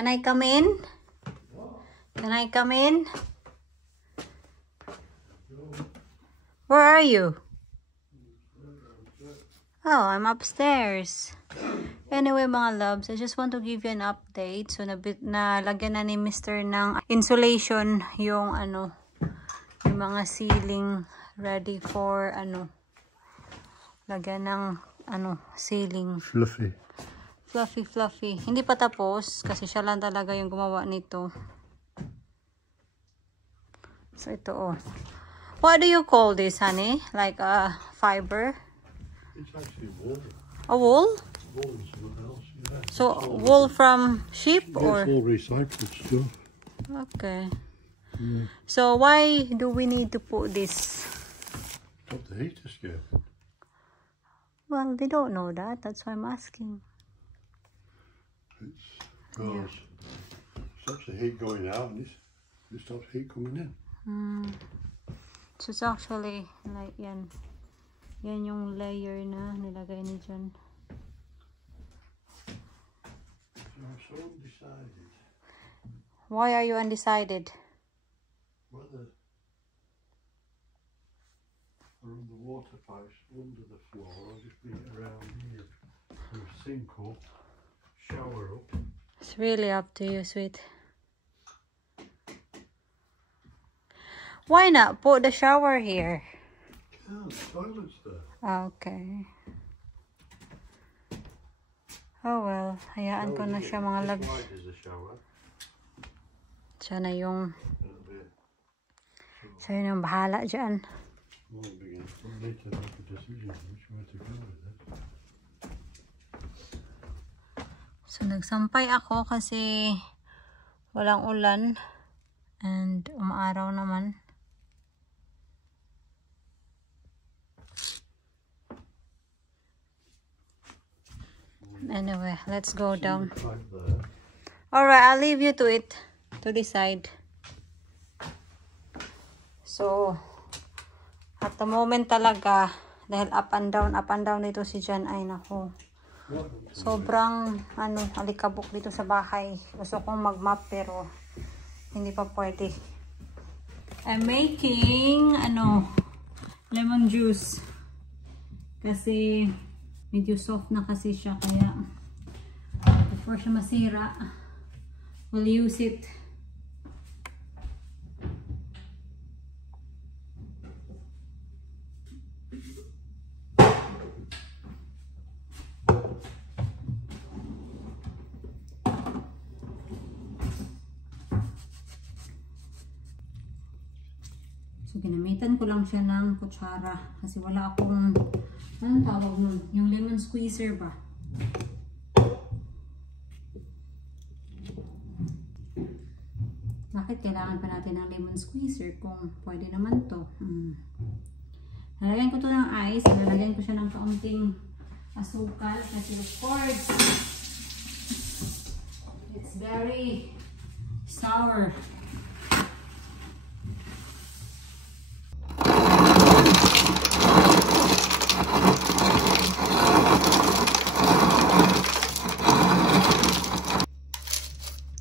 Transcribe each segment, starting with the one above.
Can I come in? Can I come in? Where are you? Oh, I'm upstairs. Anyway, mga loves, I just want to give you an update. So, nalagyan na ni Mr. ng insulation yung yung mga ceiling ready for lagyan ng ceiling. Fluffy. Hindi pa tapos kasi siya lang talaga yung gumawa nito. So, ito What do you call this, honey? Like a fiber? It's actually wool. A wool? Wool and something else, yeah. So, wool from sheep or? It's all recycled stuff. Okay. Yeah. So, why do we need to put this? Stop the heat escape. Well, they don't know that. That's why I'm asking. Stops the heat going out and it stops heat coming in. So, it's actually like yan. Yan yung layer na nilagay ni John. So I'm so undecided. Why are you undecided? Whether I run the water pipes under the floor or just bring it around here. Do a sink up, shower up. It's really up to you, sweet. Why not put the shower here? Yeah, the toilet's there. Okay. Oh well, hayaan ko na siya mga loves. This wide is the shower. Siya na yung It'll be siya yung bahala dyan. more big enough. We'll need to make a decision which way to go with it. So nagsampay ako kasi walang ulan and umaaraw naman. Anyway, let's go down. Alright, I'll leave you to it, to decide. So, at the moment talaga, dahil up and down dito si John, ay nako. Sobrang, alikabok dito sa bahay. Gusto kong mag-map pero hindi pa pwede. I'm making, lemon juice. Kasi, medyo soft na kasi siya, kaya before siya masira, we'll use it. So, ginamitan ko lang siya ng kutsara kasi wala akong anong tawag nun? Yung lemon squeezer ba? Bakit kailangan pa natin ng lemon squeezer kung pwede naman to? Nalagyan ko to ng ice. Nalagyan ko siya ng kaunting asukal kasi of course it's very sour.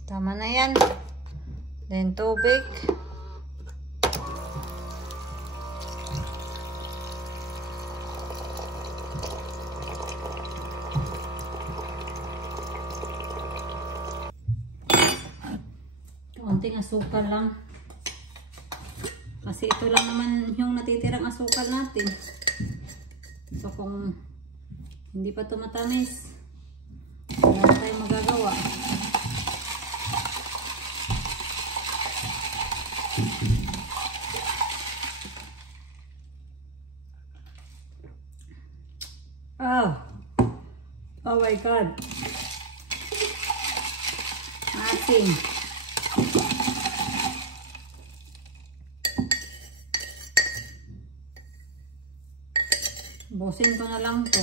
Tama na yan. Then tubig. Kaunting asukal lang. Kasi ito lang naman yung natitirang asukal natin. So kung hindi pa tumatamis, wala na tayong magagawa. Oh my God. Asin. Busin ko na lang to.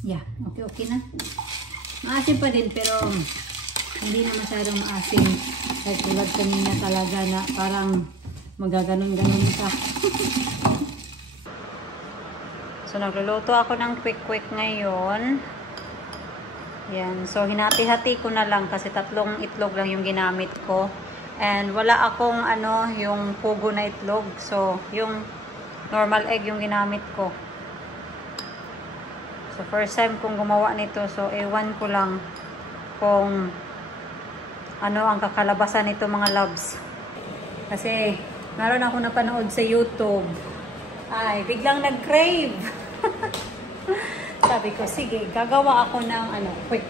Yeah, okay na. Maasim pa din pero Hindi na masyadong maasim. Kahit tulad kanina talaga na parang magaganon-ganon ka. So, nagluluto ako ng quick ngayon. Yan. So, hinati-hati ko na lang kasi 3 itlog lang yung ginamit ko. And wala akong yung pugo na itlog. So, yung normal egg yung ginamit ko. So, first time kong gumawa nito. So, ewan ko lang kung ano ang kakalabasan nito mga loves. Kasi, meron ako napanood sa YouTube. Ay, biglang nag-crave. Sabi ko, sige, gagawa ako ng quick.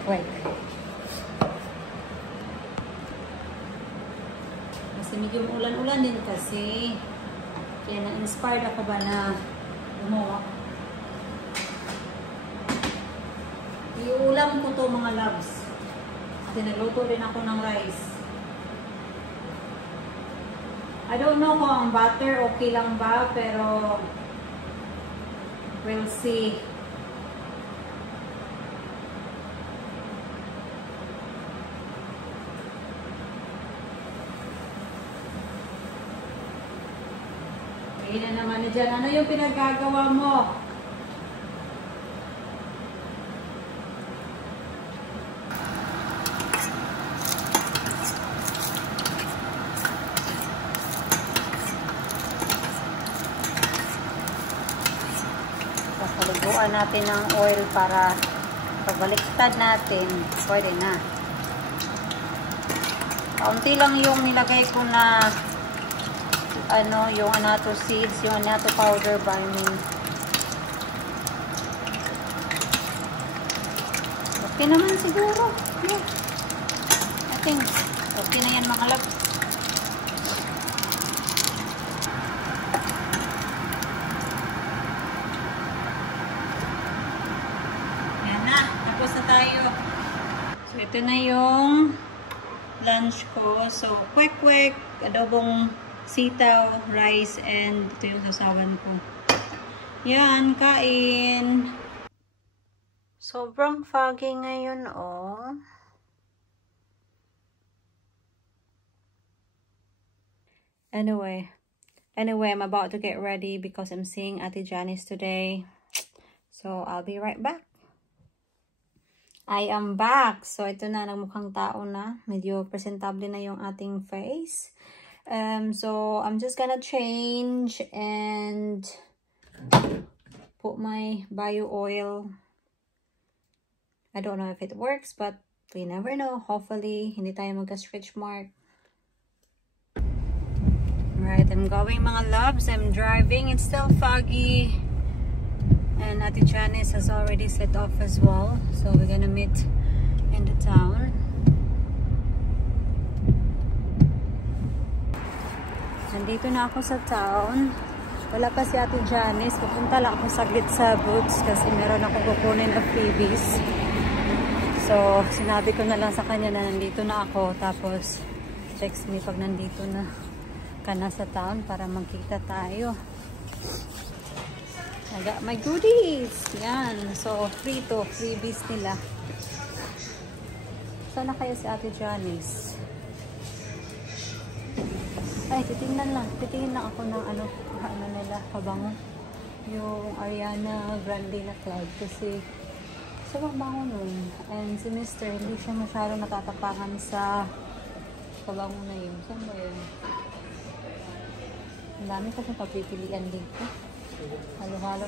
Kasi medyo ulan-ulan din kasi. Kaya na-inspired ako ba na gumawa. Iulam ko to mga loves. Kasi nagluto din ako ng rice. I don't know kung ang butter okay lang ba, pero we'll see. Ayun na naman na dyan. Ano yung pinaggagawa mo? Paliguan natin ng oil para pagbaliktad natin, pwede na. Kaunti lang yung nilagay ko na yung annatto seeds, yung annatto powder by me. Okay naman siguro. Yeah. I think okay na yan mga love. Tapos na tayo. So, ito na yung lunch ko. So, quick, adobong sitaw, rice, and ito yung sasawan ko. Yan, kain. Sobrang foggy ngayon, oh. Anyway, I'm about to get ready because I'm seeing Ate Janice today. So, I'll be right back. I am back. So, ito na, nagmukhang tao na. Medyo presentable na yung ating face. So, I'm just gonna change and put my bio oil. I don't know if it works, but we never know. Hopefully, hindi tayo magka-stretch mark. Alright, I'm going mga loves. I'm driving. It's still foggy. And Ate Janice has already set off as well. So we're gonna meet in the town. Nandito na ako sa town. Wala pa si Ate Janice. Pupunta lang ako saglit sa Boots kasi meron ako kukunin of freebies. So sinabi ko na lang sa kanya na nandito na ako. Tapos text me pag nandito na ka na sa town para magkita tayo. I got my goodies. Yan. So, free to. Freebies nila. Sana kaya si Ate Janice? Ay, titingnan lang. Titingin lang ako ng ano nila, kabango. Yung Ariana Grande na cloud. Kasi, sa kabango nun. And si Mr. hindi siya masyadong natatapangan sa kabango na yun. Saan ba yun? Ang dami kasi papipilian dito. Halo-halo.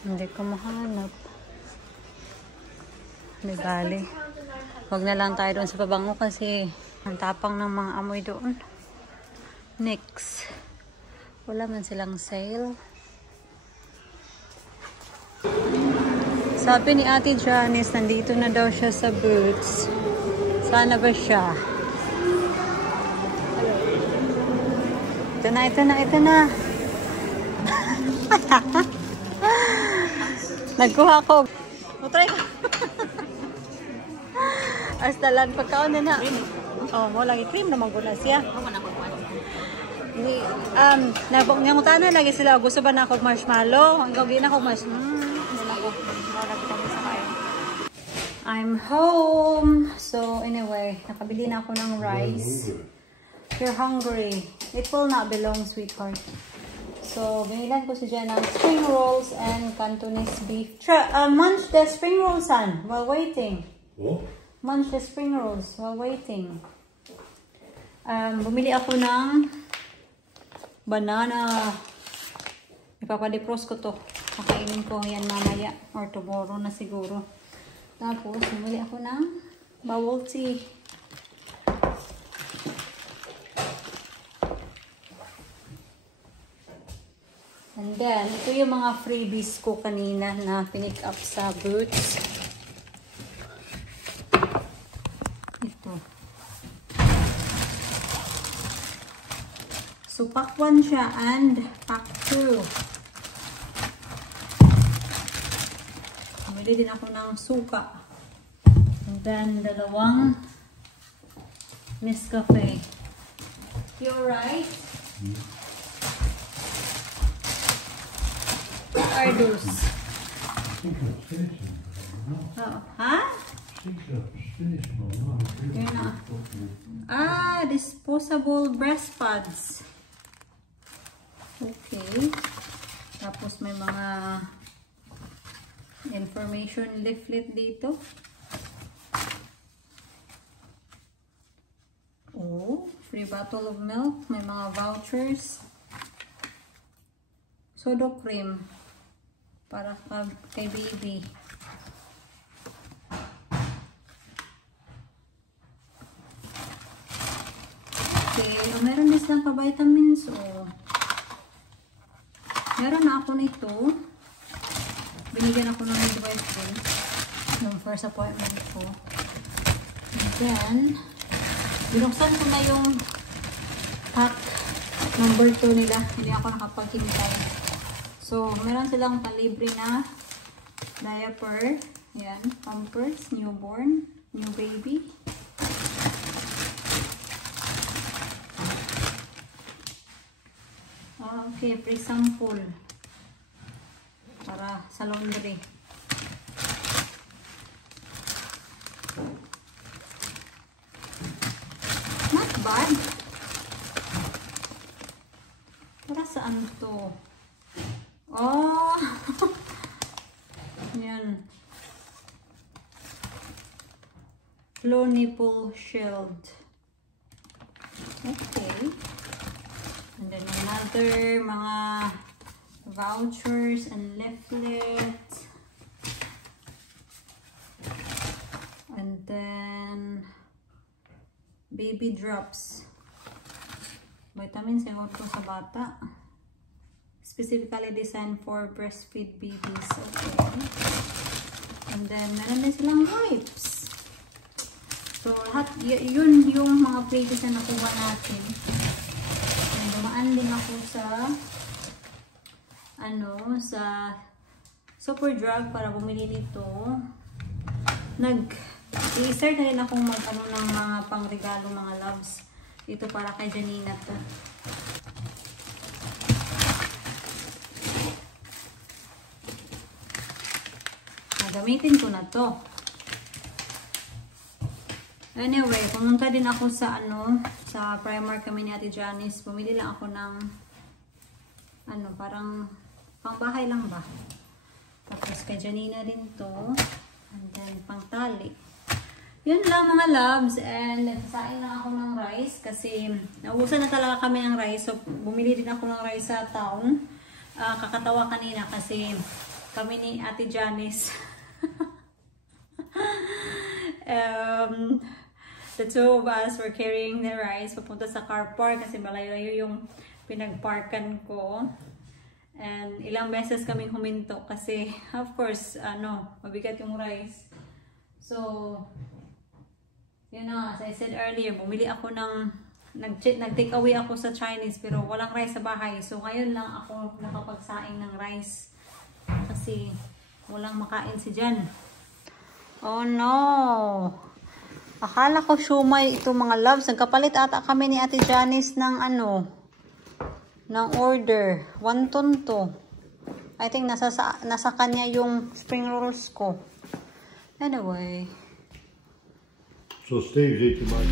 Hindi ko mahanap. Hindi bali. Huwag na lang tayo doon sa pabango kasi ang tapang ng mga amoy doon. Next. Wala man silang sale. Sabi ni Ate Janice, nandito na daw siya sa Boots. Sana ba siya? Ito na. Nagkuha ko. Try ka. Astalan, pagkaon na na. Oh, mo lagi cream naman ko na siya. nangutan na lagi sila. Gusto ba na ako marshmallow? Ang gawin ako marshmallow. I'm home. So anyway, nakabili na ako ng rice. You're hungry. It will not be long, sweetheart. So, binilan ko si Jen ng spring rolls and Cantonese beef. Munch the spring rolls, son, while waiting. What? Munch the spring rolls while waiting. Bumili ako ng banana. Ipapadepros ko to. Kakainin ko yan mamaya or tomorrow na siguro. Tapos, bumili ako ng bubble tea. And then, ito yung mga freebies ko kanina na pinick up sa Boots. Ito. So, pack 1 siya and pack 2. Bumili din ako ng suka. And then, dalawang Nescafe. You alright? What are those? Oh, huh? Disposable breast pads. Okay. Tapos may mga information leaflet dito. Oh, free bottle of milk. May mga vouchers. Sodo cream. Para kay baby. Okay. Meron din silang pa-vitamins. Meron na ako nito. Binigyan ako ng midwife ko. Yung first appointment ko. And then, binuksan ko na yung pack number 2 nila. Hindi ako nakapagkintay. So, meron silang palibre na diaper. Yan, Pampers, newborn, new baby. Okay, pre-sample. Para sa laundry. Not bad. Para saan to? Oh! Yan. Low nipple shield. Okay. And then another mga vouchers and leaflets. And then baby drops. Vitamins siguro ko sa bata. Specifically designed for breastfeed babies. Okay. And then, meron din silang wipes. So, lahat, yun yung mga places na nakuha natin. And dumaan din ako sa sa Superdrug para bumili nito. I-start na rin akong ng mga pangregalo, mga loves. Ito para kay Janina to. Gamitin ko na to. Anyway, pumunta din ako sa sa Primark kami ni Ate Janice. Bumili lang ako ng parang pangbahay lang ba. Tapos kay Janina din to. And then pangtali. Yun lang mga loves. And nagsasain lang ako ng rice kasi naubusan na talaga kami ng rice. So bumili din ako ng rice sa town. Kakatawa kanina kasi kami ni Ate Janice the two of us were carrying the rice papunta sa car park kasi malayo-layo yung pinagparkan ko. And ilang beses kaming huminto kasi of course mabigat yung rice. So yun na, as I said earlier, bumili ako nag-take away ako sa Chinese pero walang rice sa bahay. So ngayon lang ako nakapagsaing ng rice kasi walang makain si Jan. Oh no! Akala ko shumay ito mga loves. Nagkapalit ata kami ni Ate Janice ng ng order. 1 ton to. I think nasa kanya yung spring rolls ko. Anyway. So Steve's eating my